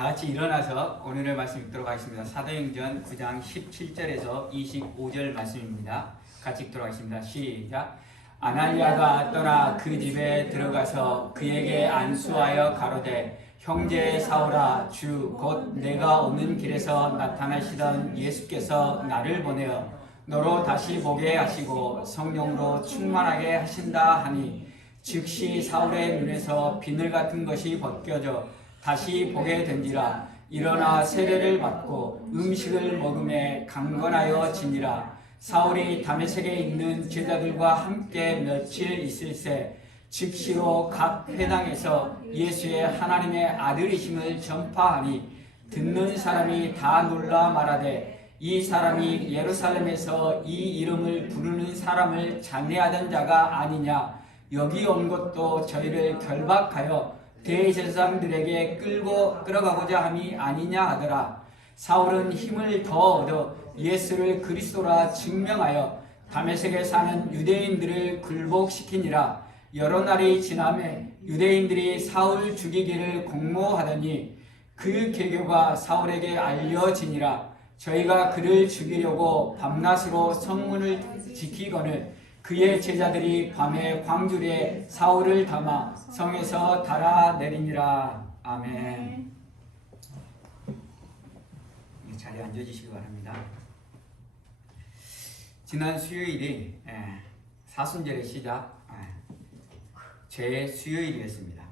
다 같이 일어나서 오늘의 말씀 읽도록 하겠습니다. 사도행전 9장 17절에서 25절 말씀입니다. 같이 읽도록 하겠습니다. 시작. 아나니아가 떠나 그 집에 들어가서 그에게 안수하여 가로되 형제 사울아, 주 곧 내가 오는 길에서 나타나시던 예수께서 나를 보내어 너로 다시 보게 하시고 성령으로 충만하게 하신다 하니 즉시 사울의 눈에서 비늘 같은 것이 벗겨져 다시 보게 된지라. 일어나 세례를 받고 음식을 먹음에 강건하여 지니라. 사울이 다메섹에 있는 제자들과 함께 며칠 있을새 즉시로 각 회당에서 예수의 하나님의 아들이심을 전파하니 듣는 사람이 다 놀라 말하되 이 사람이 예루살렘에서 이 이름을 부르는 사람을 장례하던 자가 아니냐. 여기 온 것도 저희를 결박하여 대제사장들에게 끌어가고자 함이 아니냐 하더라. 사울은 힘을 더 얻어 예수를 그리스도라 증명하여 다메섹에 사는 유대인들을 굴복시키니라. 여러 날이 지나매 유대인들이 사울 죽이기를 공모하더니 그 계교가 사울에게 알려지니라. 저희가 그를 죽이려고 밤낮으로 성문을 지키거늘 그의 제자들이 밤에 광주리에 사울을 담아 성에서 달아내리니라. 아멘. 자리에 앉아주시기 바랍니다. 지난 수요일이 사순절의 시작 제 수요일이었습니다.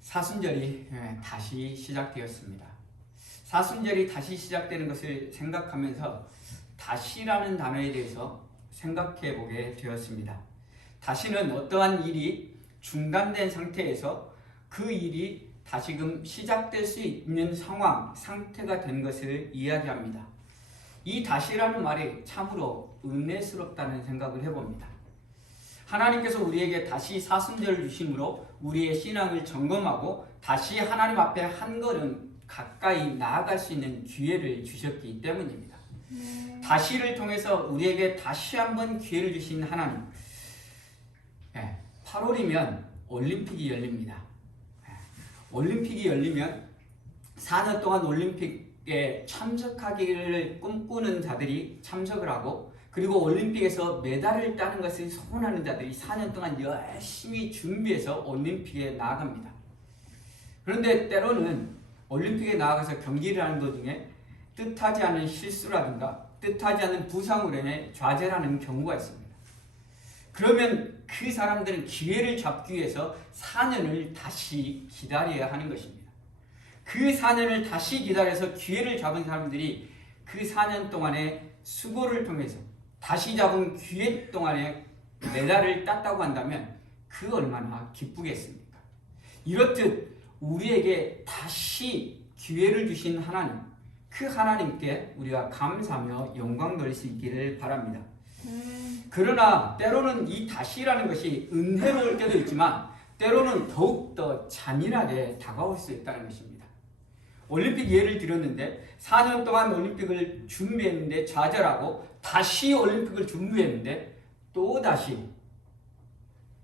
사순절이 다시 시작되었습니다. 사순절이 다시 시작되는 것을 생각하면서 다시라는 단어에 대해서 생각해 보게 되었습니다. 다시는 어떠한 일이 중단된 상태에서 그 일이 다시금 시작될 수 있는 상태가 된 것을 이야기합니다. 이 다시라는 말이 참으로 은혜스럽다는 생각을 해봅니다. 하나님께서 우리에게 다시 사순절을 주심으로 우리의 신앙을 점검하고 다시 하나님 앞에 한 걸음 가까이 나아갈 수 있는 기회를 주셨기 때문입니다. 다시를 통해서 우리에게 다시 한번 기회를 주신 하나님. 8월이면 올림픽이 열립니다. 올림픽이 열리면 4년 동안 올림픽에 참석하기를 꿈꾸는 자들이 참석을 하고, 그리고 올림픽에서 메달을 따는 것을 소원하는 자들이 4년 동안 열심히 준비해서 올림픽에 나아갑니다. 그런데 때로는 올림픽에 나아가서 경기를 하는 도중에 뜻하지 않은 실수라든가 뜻하지 않은 부상으로 인해 좌절하는 경우가 있습니다. 그러면 그 사람들은 기회를 잡기 위해서 4년을 다시 기다려야 하는 것입니다. 그 4년을 다시 기다려서 기회를 잡은 사람들이 그 4년 동안의 수고를 통해서 다시 잡은 기회 동안에 메달을 땄다고 한다면 그 얼마나 기쁘겠습니까? 이렇듯 우리에게 다시 기회를 주신 하나님, 그 하나님께 우리가 감사하며 영광 돌릴 수 있기를 바랍니다. 그러나 때로는 이 다시라는 것이 은혜로울 때도 있지만 때로는 더욱더 잔인하게 다가올 수 있다는 것입니다. 올림픽 예를 들었는데 4년 동안 올림픽을 준비했는데 좌절하고 다시 올림픽을 준비했는데 또다시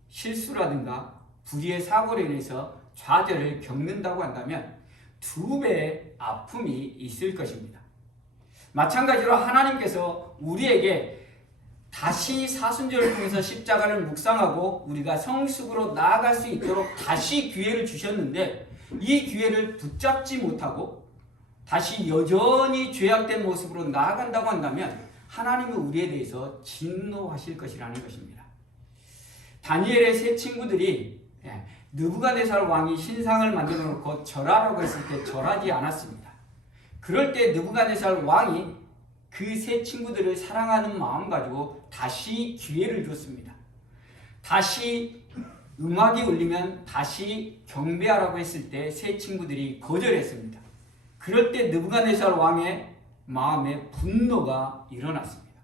실수라든가 불의의 사고로 인해서 좌절을 겪는다고 한다면 2배의 아픔이 있을 것입니다. 마찬가지로 하나님께서 우리에게 다시 사순절을 통해서 십자가를 묵상하고 우리가 성숙으로 나아갈 수 있도록 다시 기회를 주셨는데 이 기회를 붙잡지 못하고 다시 여전히 죄악된 모습으로 나아간다고 한다면 하나님은 우리에 대해서 진노하실 것이라는 것입니다. 다니엘의 세 친구들이 느부갓네살 왕이 신상을 만들어 놓고 절하라고 했을 때 절하지 않았습니다. 그럴 때 느부갓네살 왕이 그 세 친구들을 사랑하는 마음 가지고 다시 기회를 줬습니다. 다시 음악이 울리면 다시 경배하라고 했을 때 세 친구들이 거절했습니다. 그럴 때 느부갓네살 왕의 마음에 분노가 일어났습니다.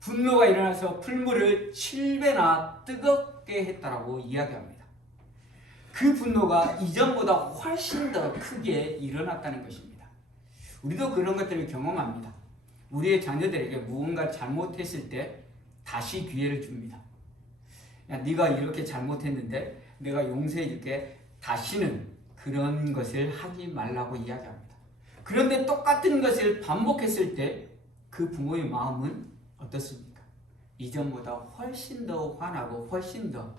분노가 일어나서 풀물을 7배나 뜨겁게 했다라고 이야기합니다. 그 분노가 이전보다 훨씬 더 크게 일어났다는 것입니다. 우리도 그런 것들을 경험합니다. 우리의 자녀들에게 무언가 잘못했을 때 다시 기회를 줍니다. 야, 네가 이렇게 잘못했는데 내가 용서해 줄게. 다시는 그런 것을 하지 말라고 이야기합니다. 그런데 똑같은 것을 반복했을 때 그 부모의 마음은 어떻습니까? 이전보다 훨씬 더 화나고 훨씬 더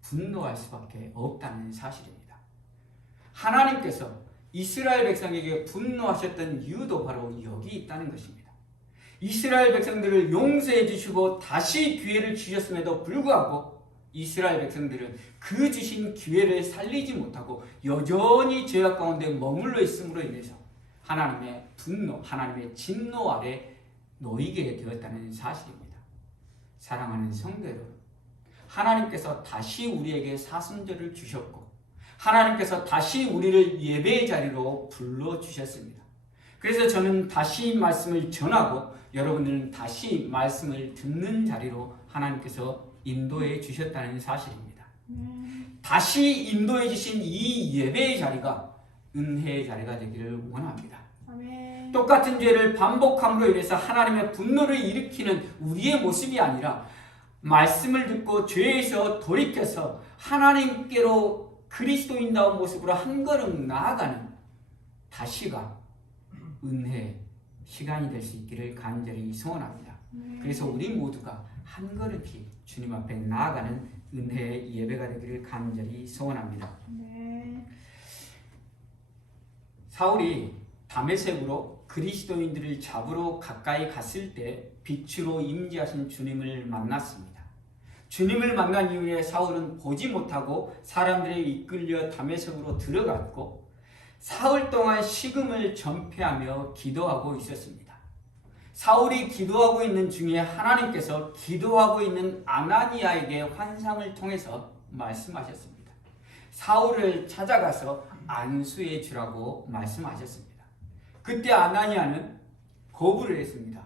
분노할 수밖에 없다는 사실입니다. 하나님께서 이스라엘 백성에게 분노하셨던 이유도 바로 여기 있다는 것입니다. 이스라엘 백성들을 용서해 주시고 다시 기회를 주셨음에도 불구하고 이스라엘 백성들은 그 주신 기회를 살리지 못하고 여전히 죄악 가운데 머물러 있음으로 인해서 하나님의 분노, 하나님의 진노 아래 놓이게 되었다는 사실입니다. 사랑하는 성도 여러분, 하나님께서 다시 우리에게 사순절을 주셨고 하나님께서 다시 우리를 예배의 자리로 불러주셨습니다. 그래서 저는 다시 말씀을 전하고 여러분들은 다시 말씀을 듣는 자리로 하나님께서 인도해 주셨다는 사실입니다. 다시 인도해 주신 이 예배의 자리가 은혜의 자리가 되기를 원합니다. 아멘. 똑같은 죄를 반복함으로 인해서 하나님의 분노를 일으키는 우리의 모습이 아니라 말씀을 듣고 죄에서 돌이켜서 하나님께로 그리스도인다운 모습으로 한 걸음 나아가는 다시가 은혜 시간이 될 수 있기를 간절히 소원합니다. 그래서 우리 모두가 한 걸음씩 주님 앞에 나아가는 은혜의 예배가 되기를 간절히 소원합니다. 네. 사울이 다메섹으로 그리스도인들을 잡으러 가까이 갔을 때 빛으로 임재하신 주님을 만났습니다. 주님을 만난 이후에 사울은 보지 못하고 사람들에 이끌려 다메섹으로 들어갔고 사흘 동안 식음을 전폐하며 기도하고 있었습니다. 사울이 기도하고 있는 중에 하나님께서 기도하고 있는 아나니아에게 환상을 통해서 말씀하셨습니다. 사울을 찾아가서 안수해 주라고 말씀하셨습니다. 그때 아나니아는 거부를 했습니다.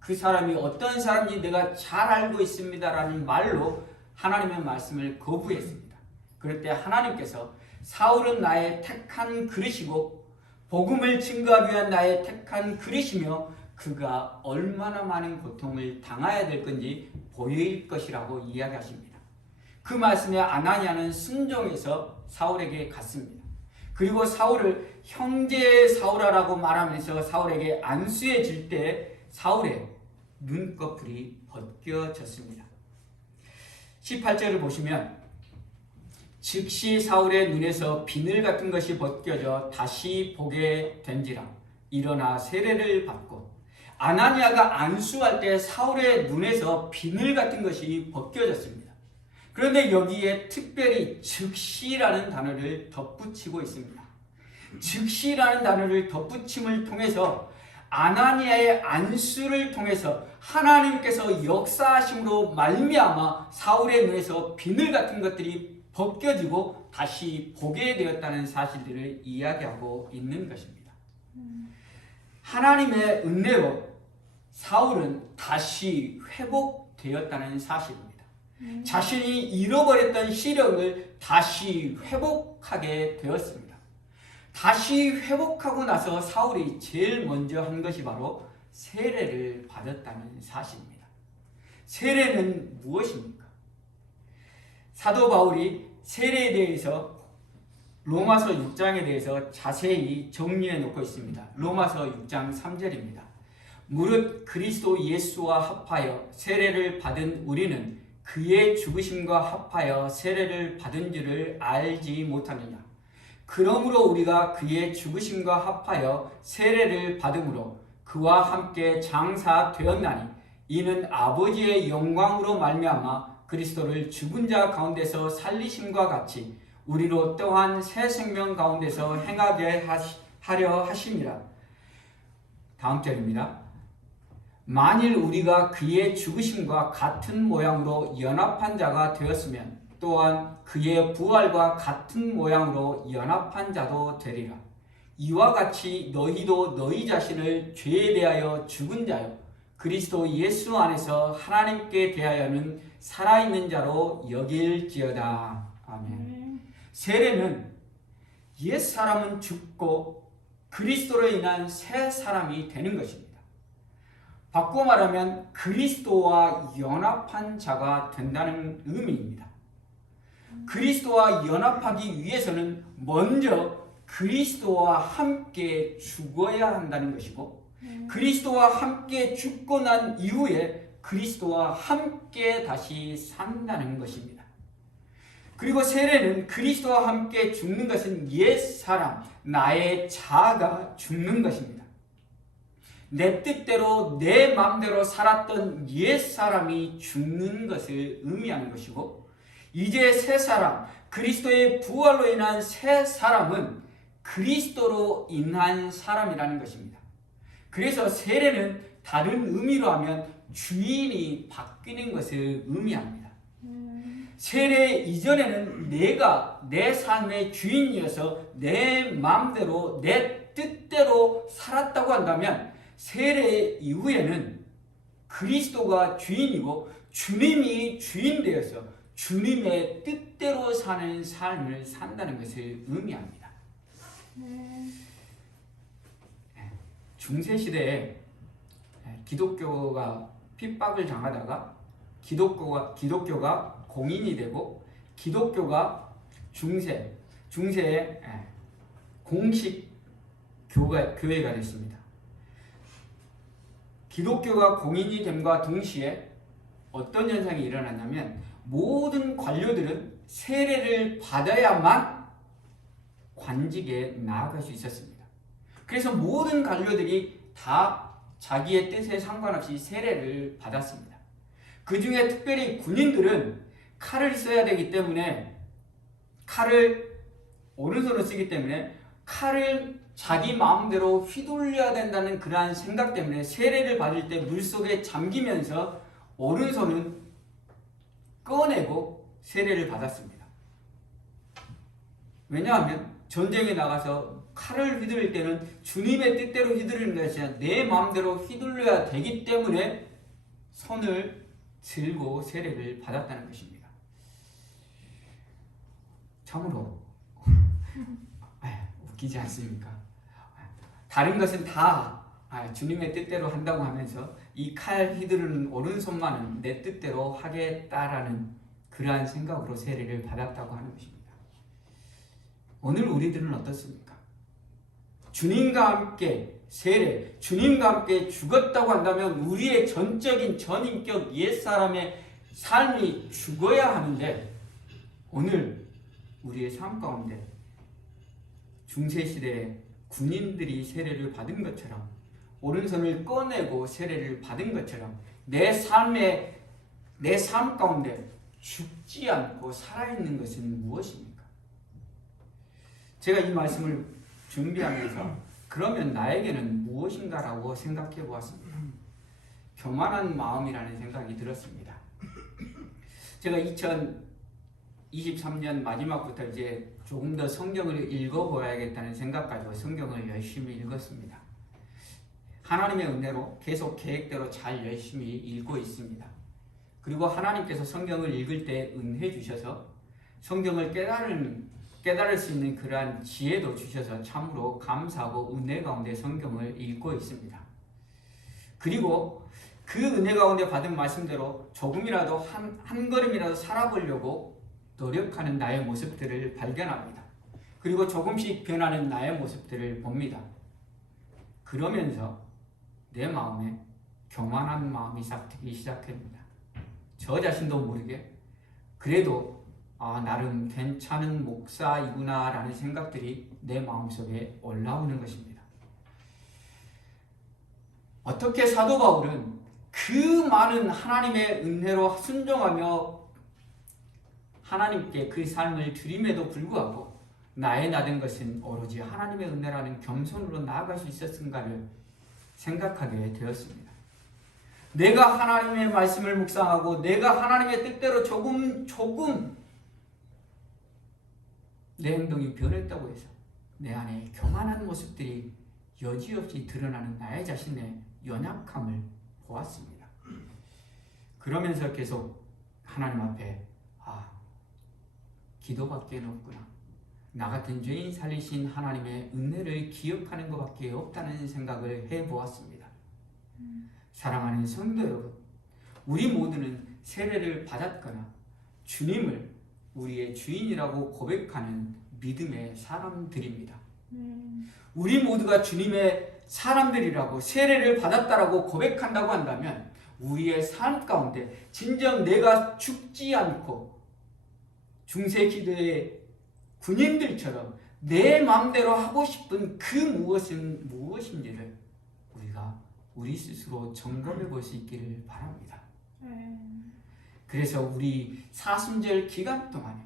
그 사람이 어떤 사람인지 내가 잘 알고 있습니다라는 말로 하나님의 말씀을 거부했습니다. 그럴 때 하나님께서 사울은 나의 택한 그릇이고 복음을 증거하기 위한 나의 택한 그릇이며 그가 얼마나 많은 고통을 당해야 될 건지 보일 것이라고 이야기하십니다. 그 말씀에 아나니아는 순종해서 사울에게 갔습니다. 그리고 사울을 형제 사울아라고 말하면서 사울에게 안수해 줄 때 사울의 눈꺼풀이 벗겨졌습니다. 18절을 보시면 즉시 사울의 눈에서 비늘 같은 것이 벗겨져 다시 보게 된지라 일어나 세례를 받고 아나니아가 안수할 때 사울의 눈에서 비늘 같은 것이 벗겨졌습니다. 그런데 여기에 특별히 즉시라는 단어를 덧붙이고 있습니다. 즉시라는 단어를 덧붙임을 통해서 아나니아의 안수를 통해서 하나님께서 역사하심으로 말미암아 사울의 눈에서 비늘 같은 것들이 벗겨지고 다시 보게 되었다는 사실들을 이야기하고 있는 것입니다. 하나님의 은혜로 사울은 다시 회복되었다는 사실입니다. 자신이 잃어버렸던 시력을 다시 회복하게 되었습니다. 다시 회복하고 나서 사울이 제일 먼저 한 것이 바로 세례를 받았다는 사실입니다. 세례는 무엇입니까? 사도 바울이 세례에 대해서 로마서 6장에 대해서 자세히 정리해 놓고 있습니다. 로마서 6장 3절입니다. 무릇 그리스도 예수와 합하여 세례를 받은 우리는 그의 죽으심과 합하여 세례를 받은 줄을 알지 못하느냐. 그러므로 우리가 그의 죽으심과 합하여 세례를 받음으로 그와 함께 장사되었나니 이는 아버지의 영광으로 말미암아 그리스도를 죽은 자 가운데서 살리심과 같이 우리로 또한 새 생명 가운데서 행하게 하려 하심이라. 다음 절입니다. 만일 우리가 그의 죽으심과 같은 모양으로 연합한 자가 되었으면 또한 그의 부활과 같은 모양으로 연합한 자도 되리라. 이와 같이 너희도 너희 자신을 죄에 대하여 죽은 자요 그리스도 예수 안에서 하나님께 대하여는 살아있는 자로 여길지어다. 아멘. 세례는 옛 사람은 죽고 그리스도로 인한 새 사람이 되는 것입니다. 바꿔 말하면 그리스도와 연합한 자가 된다는 의미입니다. 그리스도와 연합하기 위해서는 먼저 그리스도와 함께 죽어야 한다는 것이고, 그리스도와 함께 죽고 난 이후에 그리스도와 함께 다시 산다는 것입니다. 그리고 세례는 그리스도와 함께 죽는 것은 옛 사람, 나의 자아가 죽는 것입니다. 내 뜻대로 내 마음대로 살았던 옛 사람이 죽는 것을 의미하는 것이고, 이제 새 사람, 그리스도의 부활로 인한 새 사람은 그리스도로 인한 사람이라는 것입니다. 그래서 세례는 다른 의미로 하면 주인이 바뀌는 것을 의미합니다. 세례 이전에는 내가 내 삶의 주인이어서 내 마음대로 내 뜻대로 살았다고 한다면, 세례 이후에는 그리스도가 주인이고 주님이 주인 되어서 주님의 뜻대로 사는 삶을 산다는 것을 의미합니다. 중세시대에 기독교가 핍박을 당하다가 기독교가 공인이 되고 기독교가 중세의 공식 교회가 됐습니다. 기독교가 공인이 됨과 동시에 어떤 현상이 일어났냐면, 모든 관료들은 세례를 받아야만 관직에 나아갈 수 있었습니다. 그래서 모든 관료들이 다 자기의 뜻에 상관없이 세례를 받았습니다. 그 중에 특별히 군인들은 칼을 써야 되기 때문에, 칼을 오른손으로 쓰기 때문에 칼을 자기 마음대로 휘둘려야 된다는 그러한 생각 때문에 세례를 받을 때 물속에 잠기면서 오른손은 꺼내고 세례를 받았습니다. 왜냐하면 전쟁에 나가서 칼을 휘두를 때는 주님의 뜻대로 휘두르는 것이 아니라 내 마음대로 휘둘러야 되기 때문에 손을 들고 세례를 받았다는 것입니다. 참으로 웃기지 않습니까? 다른 것은 다 주님의 뜻대로 한다고 하면서 이 칼 휘두르는 오른손만은 내 뜻대로 하겠다라는 그러한 생각으로 세례를 받았다고 하는 것입니다. 오늘 우리들은 어떻습니까? 주님과 함께 세례, 주님과 함께 죽었다고 한다면 우리의 전적인 전인격 옛사람의 삶이 죽어야 하는데, 오늘 우리의 삶 가운데 중세시대에 군인들이 세례를 받은 것처럼, 오른손을 꺼내고 세례를 받은 것처럼 내 삶 가운데 죽지 않고 살아있는 것은 무엇입니까? 제가 이 말씀을 준비하면서 그러면 나에게는 무엇인가라고 생각해 보았습니다. 교만한 마음이라는 생각이 들었습니다. 제가 2023년 마지막부터 이제 조금 더 성경을 읽어보아야겠다는 생각 가지고 성경을 열심히 읽었습니다. 하나님의 은혜로 계속 계획대로 잘 열심히 읽고 있습니다. 그리고 하나님께서 성경을 읽을 때 은혜 주셔서 성경을 깨달을 수 있는 그러한 지혜도 주셔서 참으로 감사하고 은혜 가운데 성경을 읽고 있습니다. 그리고 그 은혜 가운데 받은 말씀대로 조금이라도 한 걸음이라도 살아보려고 노력하는 나의 모습들을 발견합니다. 그리고 조금씩 변하는 나의 모습들을 봅니다. 그러면서 내 마음에 교만한 마음이 싹트기 시작합니다. 저 자신도 모르게 그래도 나름 괜찮은 목사이구나 라는 생각들이 내 마음속에 올라오는 것입니다. 어떻게 사도 바울은 그 많은 하나님의 은혜로 순종하며 하나님께 그 삶을 드림에도 불구하고 나의 나된 것은 오로지 하나님의 은혜라는 겸손으로 나아갈 수 있었는가를 생각하게 되었습니다. 내가 하나님의 말씀을 묵상하고 내가 하나님의 뜻대로 조금 내 행동이 변했다고 해서 내 안에 교만한 모습들이 여지없이 드러나는 나의 자신의 연약함을 보았습니다. 그러면서 계속 하나님 앞에 기도밖에 없구나. 나 같은 죄인 살리신 하나님의 은혜를 기억하는 것밖에 없다는 생각을 해보았습니다. 사랑하는 성도 여러분, 우리 모두는 세례를 받았거나 주님을 우리의 주인이라고 고백하는 믿음의 사람들입니다. 우리 모두가 주님의 사람들이라고 세례를 받았다라고 고백한다고 한다면 우리의 삶 가운데 진정 내가 죽지 않고 중세기도의 군인들처럼 내 마음대로 하고 싶은 그 무엇은 무엇인지를 우리가 우리 스스로 점검해 볼 수 있기를 바랍니다. 그래서 우리 사순절 기간 동안에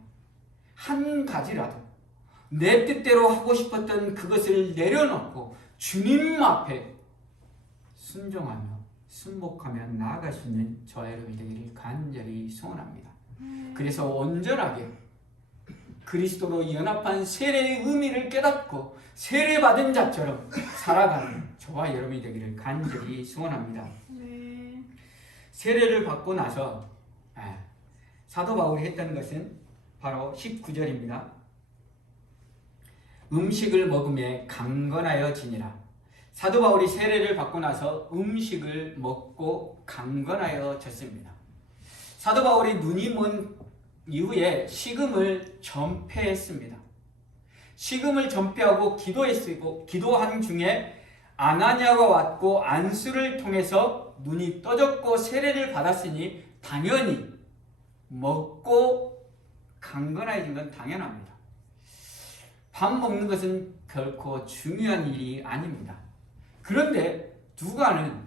한 가지라도 내 뜻대로 하고 싶었던 그것을 내려놓고 주님 앞에 순종하며 순복하며 나아갈 수 있는 저와 여러분이 되기를 간절히 소원합니다. 그래서 온전하게 그리스도로 연합한 세례의 의미를 깨닫고 세례받은 자처럼 살아가는 저와 여러분이 되기를 간절히 소원합니다. 세례를 받고 나서 사도 바울이 했던 것은 바로 19절입니다. 음식을 먹음에 강건하여 지니라. 사도 바울이 세례를 받고 나서 음식을 먹고 강건하여 졌습니다. 사도 바울이 눈이 먼 이후에 식음을 전폐했습니다. 식음을 전폐하고 기도한 중에 아나니아가 왔고 안수를 통해서 눈이 떠졌고 세례를 받았으니 당연히 먹고 강건해진 건 당연합니다. 밥 먹는 것은 결코 중요한 일이 아닙니다. 그런데 누가는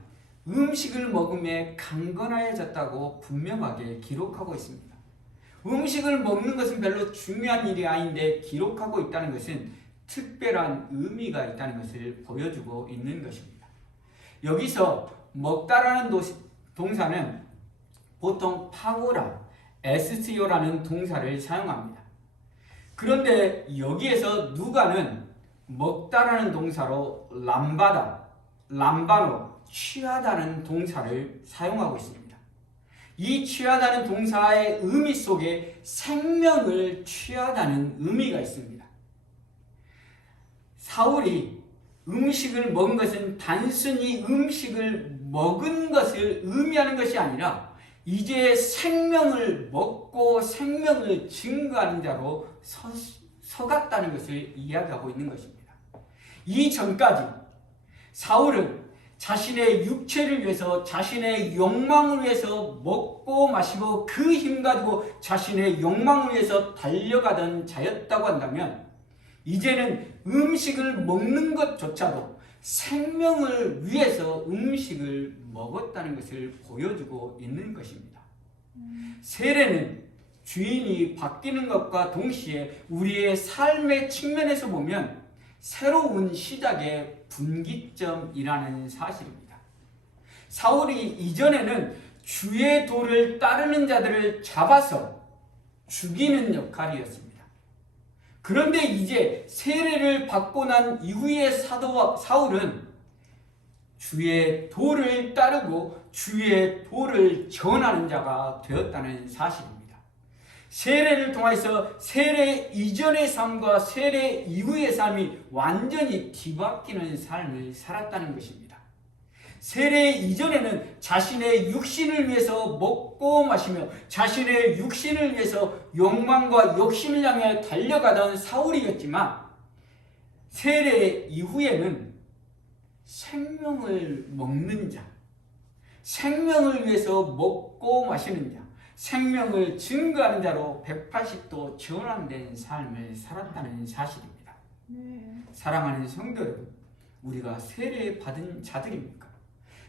음식을 먹음에 강건해졌다고 분명하게 기록하고 있습니다. 음식을 먹는 것은 별로 중요한 일이 아닌데 기록하고 있다는 것은 특별한 의미가 있다는 것을 보여주고 있는 것입니다. 여기서 먹다라는 동사는 보통 파고라, 에스티오라는 동사를 사용합니다. 그런데 여기에서 누가는 먹다라는 동사로 람바노, 취하다는 동사를 사용하고 있습니다. 이 취하다는 동사의 의미 속에 생명을 취하다는 의미가 있습니다. 사울이 음식을 먹은 것은 단순히 음식을 먹은 것을 의미하는 것이 아니라 이제 생명을 먹고 생명을 증거하는 자로 서갔다는 것을 이야기하고 있는 것입니다. 이전까지 사울은 자신의 육체를 위해서 자신의 욕망을 위해서 먹고 마시고 그 힘 가지고 자신의 욕망을 위해서 달려가던 자였다고 한다면 이제는 음식을 먹는 것조차도 생명을 위해서 음식을 먹었다는 것을 보여주고 있는 것입니다. 세례는 주인이 바뀌는 것과 동시에 우리의 삶의 측면에서 보면 새로운 시작의 분기점이라는 사실입니다. 사울이 이전에는 주의 도를 따르는 자들을 잡아서 죽이는 역할이었습니다. 그런데 이제 세례를 받고 난 이후의 사울은 주의 도를 따르고 주의 도를 전하는 자가 되었다는 사실입니다. 세례를 통해서 세례 이전의 삶과 세례 이후의 삶이 완전히 뒤바뀌는 삶을 살았다는 것입니다. 세례 이전에는 자신의 육신을 위해서 먹고 마시며 자신의 육신을 위해서 욕망과 욕심을 향해 달려가던 사울이었지만 세례 이후에는 생명을 먹는 자, 생명을 위해서 먹고 마시는 자, 생명을 증거하는 자로 180도 전환된 삶을 살았다는 사실입니다. 사랑하는 성도 여러분, 우리가 세례 받은 자들입니까?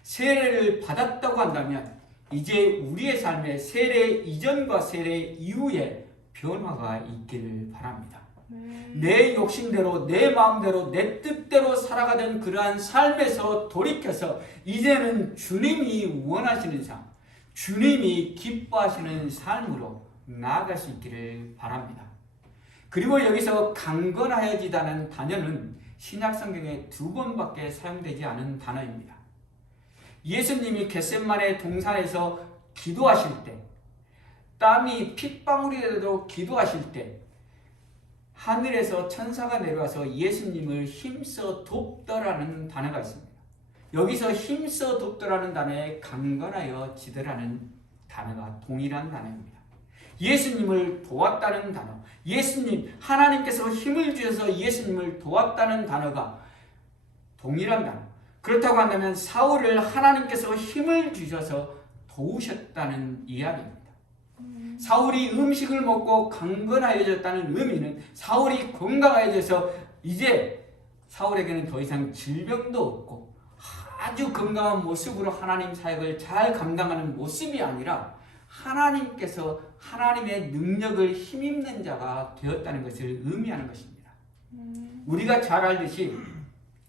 세례를 받았다고 한다면 이제 우리의 삶에 세례 이전과 세례 이후에 변화가 있기를 바랍니다. 내 욕심대로 내 마음대로 내 뜻대로 살아가던 그러한 삶에서 돌이켜서 이제는 주님이 원하시는 삶, 주님이 기뻐하시는 삶으로 나아갈 수 있기를 바랍니다. 그리고 여기서 강건하여지다는 단어는 신약성경에 2번밖에 사용되지 않은 단어입니다. 예수님이 겟세마네 동산에서 기도하실 때, 땀이 핏방울이라도 기도하실 때 하늘에서 천사가 내려와서 예수님을 힘써 돕더라는 단어가 있습니다. 여기서 힘써 돕더라는 단어에 강건하여 지더라는 단어가 동일한 단어입니다. 예수님을 도왔다는 단어, 예수님, 하나님께서 힘을 주셔서 예수님을 도왔다는 단어가 동일한 단어. 그렇다고 한다면 사울을 하나님께서 힘을 주셔서 도우셨다는 이야기입니다. 사울이 음식을 먹고 강건하여졌다는 의미는 사울이 건강해져서 이제 사울에게는 더 이상 질병도 없고 아주 건강한 모습으로 하나님 사역을 잘 감당하는 모습이 아니라 하나님께서 하나님의 능력을 힘입는 자가 되었다는 것을 의미하는 것입니다. 우리가 잘 알듯이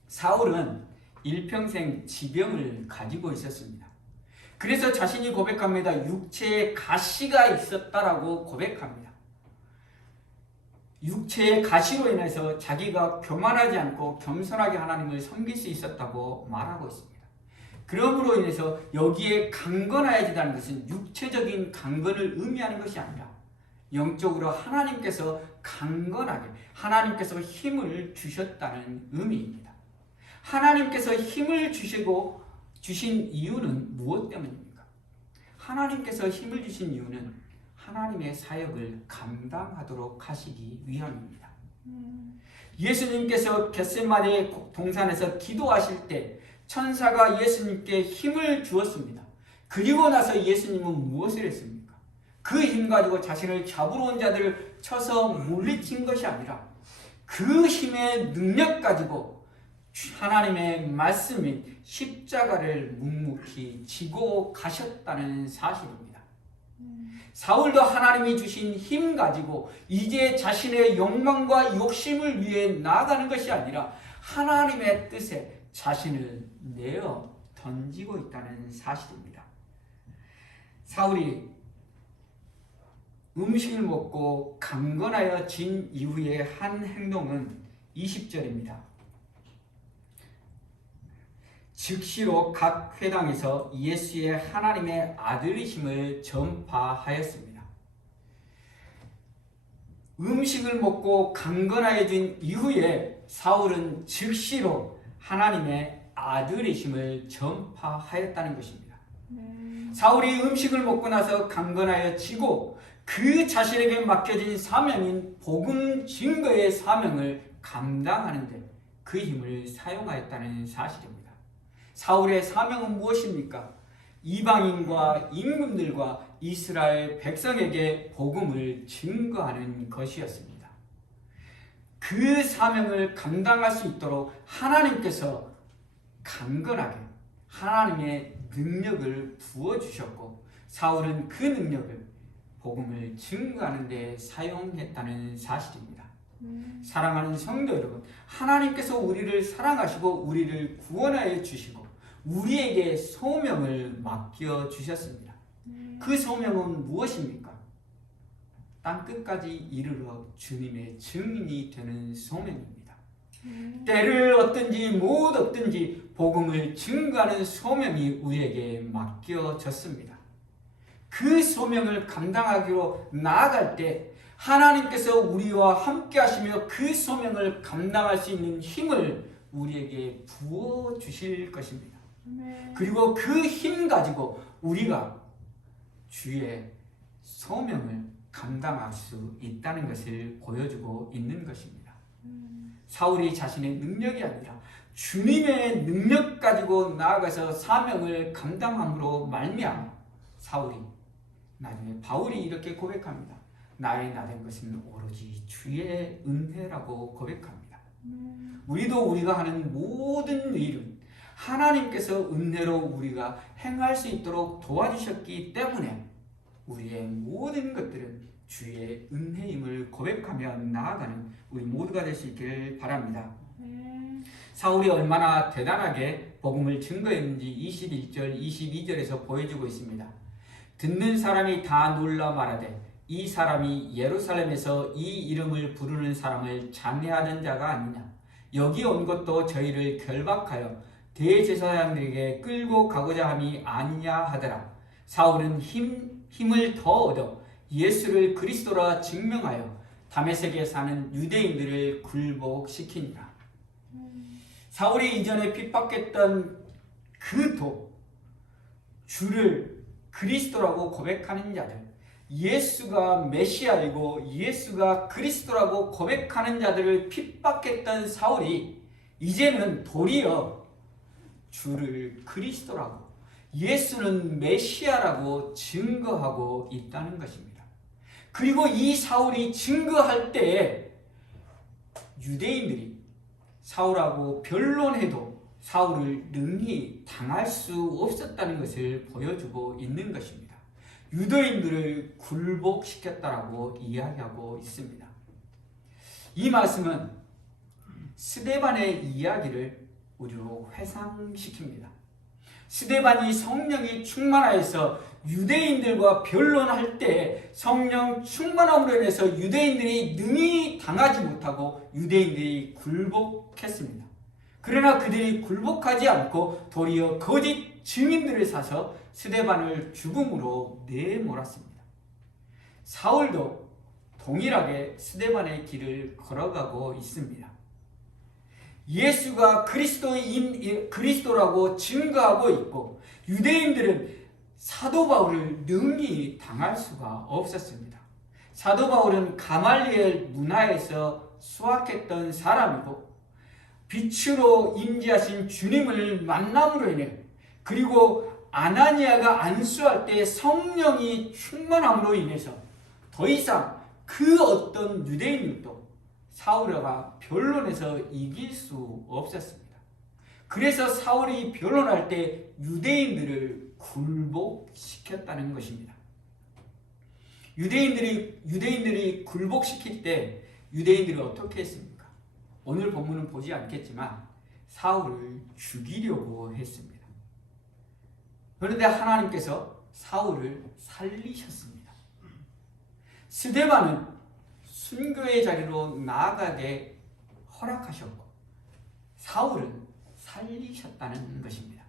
사울은 일평생 지병을 가지고 있었습니다. 그래서 자신이 고백합니다. 육체에 가시가 있었다라고 고백합니다. 육체의 가시로 인해서 자기가 교만하지 않고 겸손하게 하나님을 섬길 수 있었다고 말하고 있습니다. 그러므로 인해서 여기에 강건하여지다는 것은 육체적인 강건을 의미하는 것이 아니라 영적으로 하나님께서 강건하게 하나님께서 힘을 주셨다는 의미입니다. 하나님께서 힘을 주신 이유는 무엇 때문입니까? 하나님께서 힘을 주신 이유는 하나님의 사역을 감당하도록 하시기 위함입니다. 예수님께서 겟세마네 동산에서 기도하실 때 천사가 예수님께 힘을 주었습니다. 그리고 나서 예수님은 무엇을 했습니까? 그 힘 가지고 자신을 잡으러 온 자들을 쳐서 물리친 것이 아니라 그 힘의 능력 가지고 하나님의 말씀인 십자가를 묵묵히 지고 가셨다는 사실입니다. 사울도 하나님이 주신 힘 가지고 이제 자신의 욕망과 욕심을 위해 나아가는 것이 아니라 하나님의 뜻에 자신을 내어 던지고 있다는 사실입니다. 사울이 음식을 먹고 강건하여진 이후의 한 행동은 20절입니다. 즉시로 각 회당에서 예수의 하나님의 아들이심을 전파하였습니다. 음식을 먹고 강건하여진 이후에 사울은 즉시로 하나님의 아들이심을 전파하였다는 것입니다. 사울이 음식을 먹고 나서 강건하여지고 그 자신에게 맡겨진 사명인 복음 증거의 사명을 감당하는데 그 힘을 사용하였다는 사실입니다. 사울의 사명은 무엇입니까? 이방인과 임금들과 이스라엘 백성에게 복음을 증거하는 것이었습니다. 그 사명을 감당할 수 있도록 하나님께서 강건하게 하나님의 능력을 부어주셨고 사울은 그 능력을 복음을 증거하는 데 사용했다는 사실입니다. 사랑하는 성도 여러분, 하나님께서 우리를 사랑하시고 우리를 구원하여 주시고 우리에게 소명을 맡겨주셨습니다. 그 소명은 무엇입니까? 땅끝까지 이르러 주님의 증인이 되는 소명입니다. 때를 얻든지 못 얻든지 복음을 증거하는 소명이 우리에게 맡겨졌습니다. 그 소명을 감당하기로 나아갈 때 하나님께서 우리와 함께 하시며 그 소명을 감당할 수 있는 힘을 우리에게 부어주실 것입니다. 그리고 그 힘 가지고 우리가 주의 소명을 감당할 수 있다는 것을 보여주고 있는 것입니다. 사울이 자신의 능력이 아니라 주님의 능력 가지고 나아가서 사명을 감당함으로 말미암아 사울이 나중에 바울이 이렇게 고백합니다. 나의 나된 것은 오로지 주의 은혜라고 고백합니다. 우리도 우리가 하는 모든 일은 하나님께서 은혜로 우리가 행할 수 있도록 도와주셨기 때문에 우리의 모든 것들은 주의 은혜임을 고백하며 나아가는 우리 모두가 될 수 있기를 바랍니다. 사울이 얼마나 대단하게 복음을 증거했는지 21절, 22절에서 보여주고 있습니다. 듣는 사람이 다 놀라 말하되 이 사람이 예루살렘에서 이 이름을 부르는 사람을 장례하는 자가 아니냐. 여기 온 것도 저희를 결박하여 대제사장들에게 끌고 가고자 함이 아니냐 하더라. 사울은 힘을 더 얻어 예수를 그리스도라 증명하여 다메섹에 사는 유대인들을 굴복시키니라. 사울이 이전에 핍박했던 그 주를 그리스도라고 고백하는 자들, 예수가 메시아이고 예수가 그리스도라고 고백하는 자들을 핍박했던 사울이 이제는 도리어 주를 그리스도라고 예수는 메시아라고 증거하고 있다는 것입니다. 그리고 이 사울이 증거할 때에 유대인들이 사울하고 변론해도 사울을 능히 당할 수 없었다는 것을 보여주고 있는 것입니다. 유대인들을 굴복시켰다라고 이야기하고 있습니다. 이 말씀은 스데반의 이야기를 우리로 회상시킵니다. 스데반이 성령이 충만하여서 유대인들과 변론할 때 성령 충만함으로 인해서 유대인들이 능히 당하지 못하고 유대인들이 굴복했습니다. 그러나 그들이 굴복하지 않고 도리어 거짓 증인들을 사서 스데반을 죽음으로 내몰았습니다. 사울도 동일하게 스데반의 길을 걸어가고 있습니다. 예수가 그리스도라고 증거하고 있고 유대인들은 사도 바울을 능히 당할 수가 없었습니다. 사도 바울은 가말리엘 문화에서 수학했던 사람이고 빛으로 임재하신 주님을 만남으로 인해 그리고 아나니아가 안수할 때 성령이 충만함으로 인해서 더 이상 그 어떤 유대인들도 사울과 변론에서 이길 수 없었습니다. 그래서 사울이 변론할 때 유대인들을 굴복시켰다는 것입니다. 유대인들이 굴복시킬 때 유대인들이 어떻게 했습니까? 오늘 본문은 보지 않겠지만 사울을 죽이려고 했습니다. 그런데 하나님께서 사울을 살리셨습니다. 스데반은 순교의 자리로 나아가게 허락하셨고 사울은 살리셨다는 것입니다.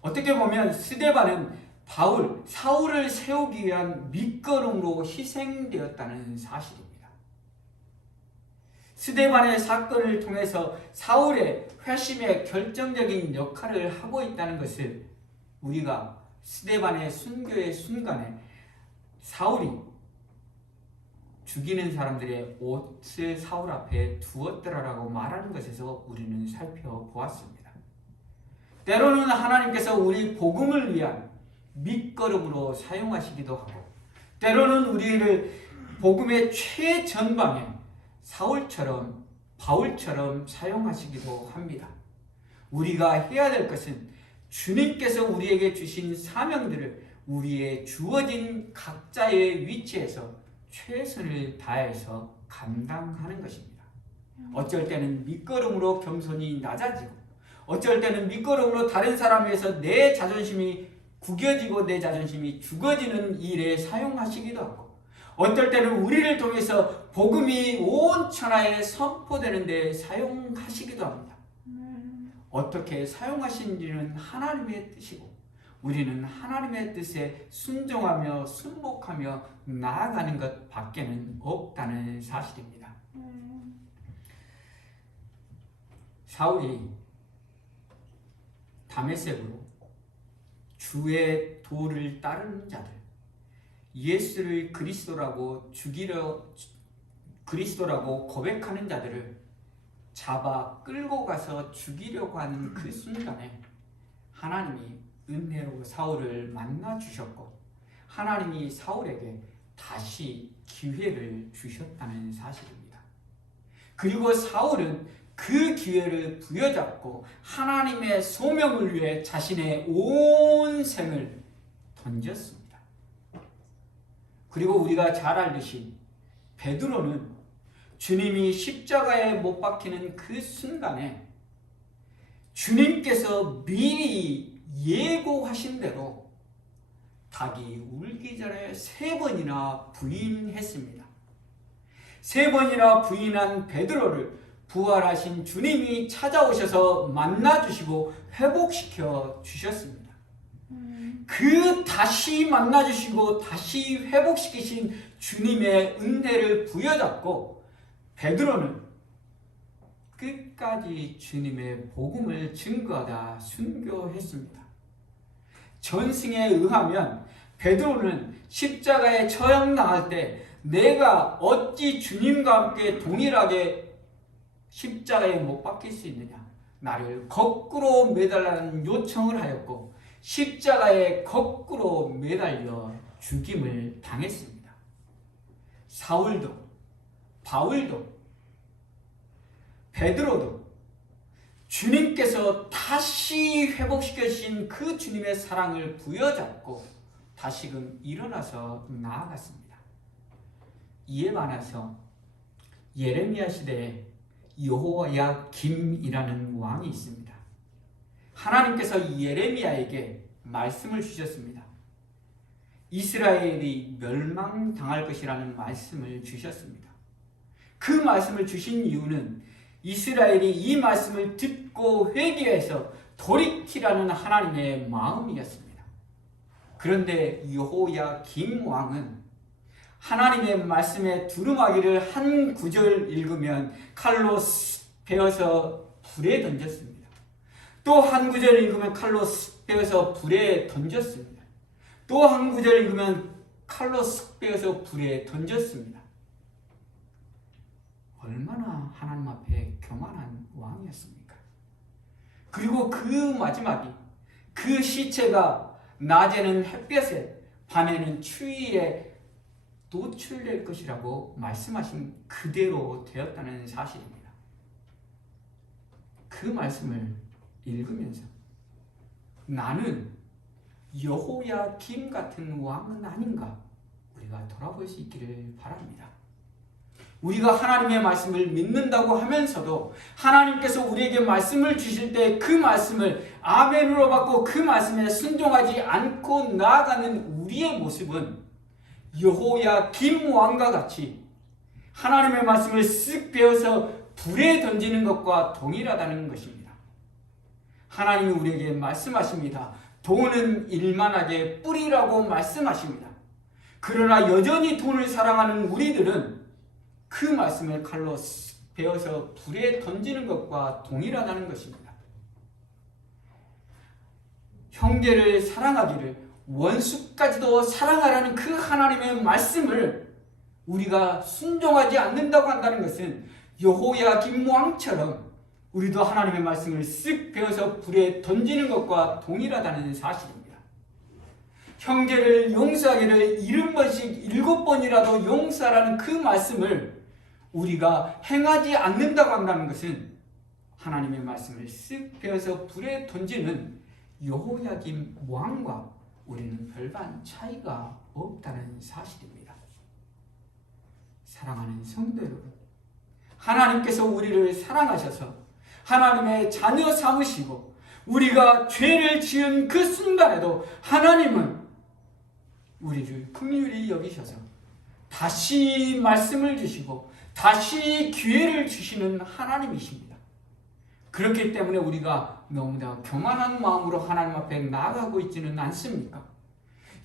어떻게 보면 스데반은 사울을 세우기 위한 밑거름으로 희생되었다는 사실입니다. 스데반의 사건을 통해서 사울의 회심의 결정적인 역할을 하고 있다는 것을 우리가 스데반의 순교의 순간에 사울이 죽이는 사람들의 옷을 사울 앞에 두었더라라고 말하는 것에서 우리는 살펴보았습니다. 때로는 하나님께서 우리 복음을 위한 밑거름으로 사용하시기도 하고 때로는 우리를 복음의 최전방에 사울처럼 바울처럼 사용하시기도 합니다. 우리가 해야 될 것은 주님께서 우리에게 주신 사명들을 우리의 주어진 각자의 위치에서 최선을 다해서 감당하는 것입니다. 어쩔 때는 밑거름으로 겸손히 낮아지고 어쩔 때는 밑거름으로 다른 사람에 의해서 내 자존심이 구겨지고 내 자존심이 죽어지는 일에 사용하시기도 하고 어떨 때는 우리를 통해서 복음이 온 천하에 선포되는 데 사용하시기도 합니다. 어떻게 사용하시는지는 하나님의 뜻이고 우리는 하나님의 뜻에 순종하며 순복하며 나아가는 것 밖에는 없다는 사실입니다. 사울이 다메섹으로 주의 도를 따르는 자들, 예수를 그리스도라고 고백하는 자들을 잡아 끌고 가서 죽이려고 하는 그 순간에 하나님이 은혜로 사울을 만나 주셨고 하나님이 사울에게 다시 기회를 주셨다는 사실입니다. 그리고 사울은 그 기회를 부여잡고 하나님의 소명을 위해 자신의 온 생을 던졌습니다. 그리고 우리가 잘 알듯이 베드로는 주님이 십자가에 못 박히는 그 순간에 주님께서 미리 예고하신 대로 닭이 울기 전에 3번이나 부인했습니다. 3번이나 부인한 베드로를 부활하신 주님이 찾아오셔서 만나주시고 회복시켜 주셨습니다. 그 다시 만나주시고 다시 회복시키신 주님의 은혜를 부여잡고 베드로는 끝까지 주님의 복음을 증거하다 순교했습니다. 전승에 의하면 베드로는 십자가에 처형당할 때 내가 어찌 주님과 함께 동일하게 십자가에 못 박힐 수 있느냐, 나를 거꾸로 매달라는 요청을 하였고 십자가에 거꾸로 매달려 죽임을 당했습니다. 사울도, 바울도, 베드로도 주님께서 다시 회복시켜 주신 그 주님의 사랑을 부여잡고 다시금 일어나서 나아갔습니다. 이에 반해서 예레미야 시대에 여호야김이라는 왕이 있습니다. 하나님께서 예레미야에게 말씀을 주셨습니다. 이스라엘이 멸망당할 것이라는 말씀을 주셨습니다. 그 말씀을 주신 이유는 이스라엘이 이 말씀을 듣고 회개해서 돌이키라는 하나님의 마음이었습니다. 그런데 여호야김 왕은 하나님의 말씀에 두루마기를 한 구절 읽으면 칼로 베어서 불에 던졌습니다. 또 한 구절 읽으면 칼로 베어서 불에 던졌습니다. 또 한 구절 읽으면 칼로 베어서 불에 던졌습니다. 얼마나 하나님 앞에 교만한 왕이었습니까? 그리고 그 마지막이 그 시체가 낮에는 햇볕에 밤에는 추위에 노출될 것이라고 말씀하신 그대로 되었다는 사실입니다. 그 말씀을 읽으면서 나는 여호야김 같은 왕은 아닌가 우리가 돌아볼 수 있기를 바랍니다. 우리가 하나님의 말씀을 믿는다고 하면서도 하나님께서 우리에게 말씀을 주실 때 그 말씀을 아멘으로 받고 그 말씀에 순종하지 않고 나아가는 우리의 모습은 여호야김 왕과 같이 하나님의 말씀을 쓱 베어서 불에 던지는 것과 동일하다는 것입니다. 하나님이 우리에게 말씀하십니다. 돈은 일만하게 뿌리라고 말씀하십니다. 그러나 여전히 돈을 사랑하는 우리들은 그 말씀을 칼로 베어서 불에 던지는 것과 동일하다는 것입니다. 형제를 사랑하기를 원수까지도 사랑하라는 그 하나님의 말씀을 우리가 순종하지 않는다고 한다는 것은 여호야김 왕처럼 우리도 하나님의 말씀을 쓱 베어서 불에 던지는 것과 동일하다는 사실입니다. 형제를 용서하기를 70번씩 7번이라도 용서하라는 그 말씀을 우리가 행하지 않는다고 한다는 것은 하나님의 말씀을 쓱 베어서 불에 던지는 여호야김 왕과 우리는 별반 차이가 없다는 사실입니다. 사랑하는 성도 여러분, 하나님께서 우리를 사랑하셔서 하나님의 자녀 삼으시고 우리가 죄를 지은 그 순간에도 하나님은 우리를 긍휼히 여기셔서 다시 말씀을 주시고 다시 기회를 주시는 하나님이십니다. 그렇기 때문에 우리가 너무나 교만한 마음으로 하나님 앞에 나아가고 있지는 않습니까?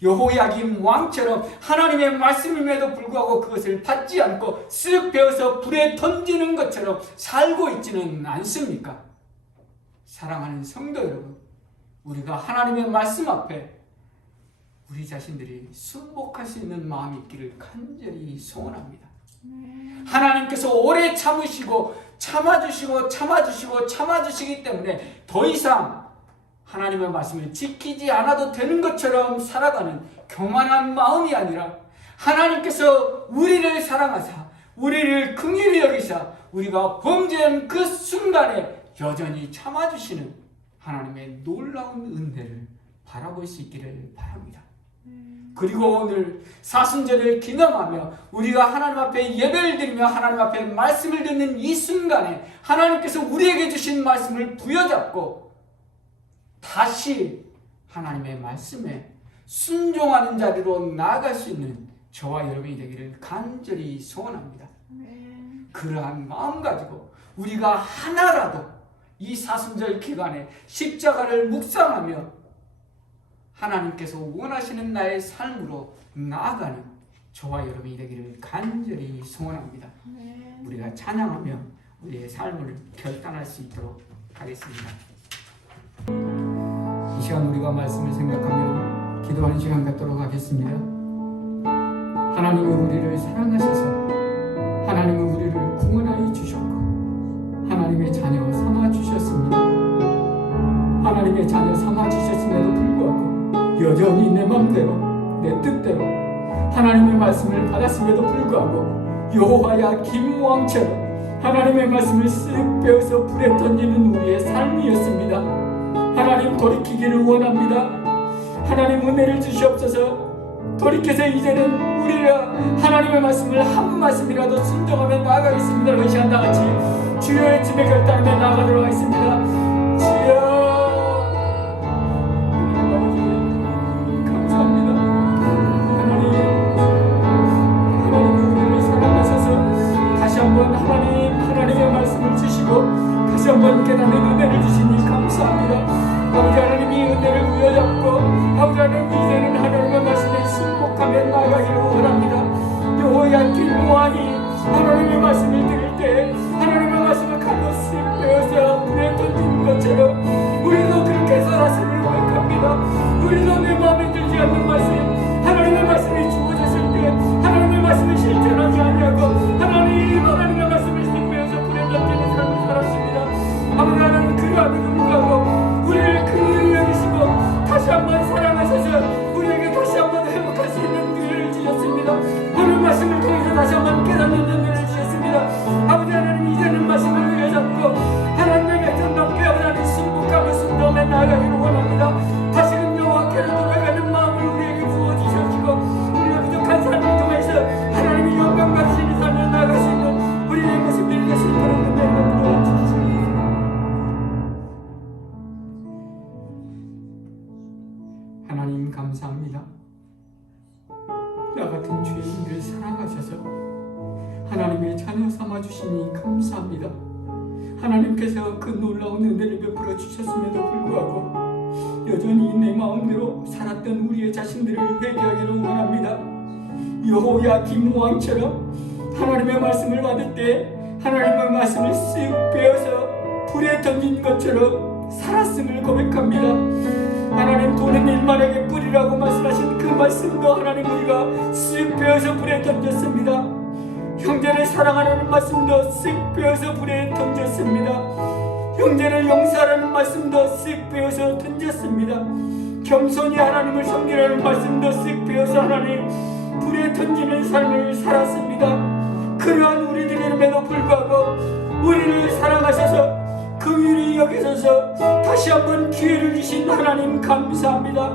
여호야김 왕처럼 하나님의 말씀임에도 불구하고 그것을 받지 않고 쓱 베어서 불에 던지는 것처럼 살고 있지는 않습니까? 사랑하는 성도 여러분, 우리가 하나님의 말씀 앞에 우리 자신들이 순복할 수 있는 마음이 있기를 간절히 소원합니다. 하나님께서 오래 참으시고 참아주시기 때문에 더 이상 하나님의 말씀을 지키지 않아도 되는 것처럼 살아가는 교만한 마음이 아니라 하나님께서 우리를 사랑하사 우리를 긍휼히 여기사 우리가 범죄한 그 순간에 여전히 참아주시는 하나님의 놀라운 은혜를 바라볼 수 있기를 바랍니다. 그리고 오늘 사순절을 기념하며 우리가 하나님 앞에 예배를 드리며 하나님 앞에 말씀을 듣는 이 순간에 하나님께서 우리에게 주신 말씀을 부여잡고 다시 하나님의 말씀에 순종하는 자리로 나아갈 수 있는 저와 여러분이 되기를 간절히 소원합니다. 그러한 마음 가지고 우리가 하나라도 이 사순절 기간에 십자가를 묵상하며 하나님께서 원하시는 나의 삶으로 나아가는 저와 여러분이 되기를 간절히 소원합니다. 우리가 찬양하며 우리의 삶을 결단할 수 있도록 하겠습니다. 이 시간 우리가 말씀을 생각하며 기도하는 시간 갖도록 하겠습니다. 하나님은 우리를 사랑하셔서 하나님은 우리를 구원하여 주셨고 하나님의 자녀 삼아 주셨습니다. 하나님의 자녀 삼아 주셨음에도 불구하고 여전히 내 마음대로 내 뜻대로 하나님의 말씀을 받았음에도 불구하고 여호와야 김모왕처럼 하나님의 말씀을 쓱 빼어서 불에 던지는 우리의 삶이었습니다. 하나님 돌이키기를 원합니다. 하나님 은혜를 주시옵소서. 돌이켜서 이제는 우리가 하나님의 말씀을 한 말씀이라도 순종하며 나아가겠습니다. 이 시간 다같이 주여의 집에 결단하며 나아가도록 하겠습니다. 주여 감사합니다. 하나님 우리를 사랑하셔서 다시 한번 하나님의 말씀을 주시고 다시 한번 깨닫는 은혜를 주시니 감사합니다. 아버지 하나님이 은혜를 부여잡고 아버지 하나님 이제는 하나님의 말씀에 순복하며 나아가기를 원합니다. 여호야 김모왕이 하나님의 말씀을 들을 때 하나님의 말씀을 칼로 쓱 빼어서 불에 던진 것처럼 우리도 그렇게 살았음을 고백합니다. 우리도 내 마음에 들지 않는 말씀 하나님의 말씀이 주어졌을 때 하나님의 말씀을 실천하지 않냐고 하나님의 말씀을 쓱 빼어서 불에 던지는 삶을 살았습니다. 아버지 하나님 그러함에도 불구하고 우리를 그리로 여기시고 다시 한번 사랑하셔서 우리에게 다시 한번 회복할 수 있는 기회를 주셨습니다. 오늘 말씀을 통해서 다시 한번 깨닫는 은혜를 주셨습니다. 아버지 하나님 이제는 말씀을 위해잡고 하나님의 백성답게 하나님 순복하고 순종에 나아가기를 원합니다. 다시금 여호와께로 돌아가는 마음을 우리에게 부어주시고 우리가 부족한 삶을 통해서 하나님이 영광 받으시는 삶을 나아갈 수 있는 우리의 모습들이 되실 거로 은혜를 부어주시옵소서. 하나님 감사합니다. 나 같은 죄인을 사랑하셔서 하나님의 자녀 삼아주시니 감사합니다. 하나님께서 그 놀라운 은혜를 베풀어 주셨음에도 불구하고 여전히 내 마음대로 살았던 우리의 자신들을 회개하기를 원합니다. 여호야 김모왕처럼 하나님의 말씀을 받을 때 하나님의 말씀을 쓱 빼어서 불에 던진 것처럼 살았음을 고백합니다. 하나님 돈은 일만에게 뿌리라고 말씀하신 그 말씀도 하나님 우리가 쓱 빼어서 불에 던졌습니다. 형제를 사랑하라는 말씀도 쓱 빼어서 불에 던졌습니다. 형제를 용서하라는 말씀도 쓱 빼어서 던졌습니다. 겸손히 하나님을 섬기라는 말씀도 쓱 빼어서 하나님 불에 던지는 삶을 살았습니다. 그러한 우리들임에도 불구하고 우리를 사랑하셔서 긍휼히 여기셔서 다시 한번 기회를 주신 하나님 감사합니다.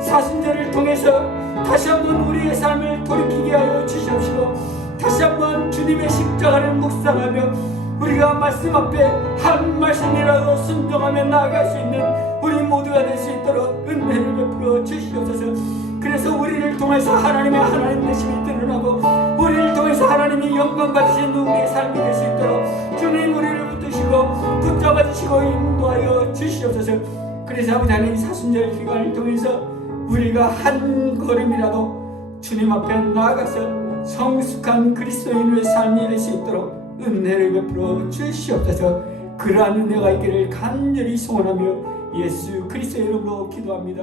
사순절을 통해서 다시 한번 우리의 삶을 돌이키게 하여 주시옵시고 다시 한번 주님의 십자가를 묵상하며 우리가 말씀 앞에 한 말씀이라도 순종하며 나아갈 수 있는 우리 모두가 될 수 있도록 은혜를 베풀어 주시옵소서. 그래서 우리를 통해서 하나님의 하나님 되심이 드러나고 우리를 통해서 하나님이 영광 받으시는 우리의 삶이 될 수 있도록 주님 우리를 붙드시고 붙잡아 주시고 인도하여 주시옵소서. 그래서 아버지 하나님 사순절 기간을 통해서 우리가 한 걸음이라도 주님 앞에 나아가서 성숙한 그리스도인의 삶이 될 수 있도록 은혜를 베풀어 주시옵소서. 그러한 은혜가 있기를 간절히 소원하며 예수 그리스도의 이름으로 기도합니다.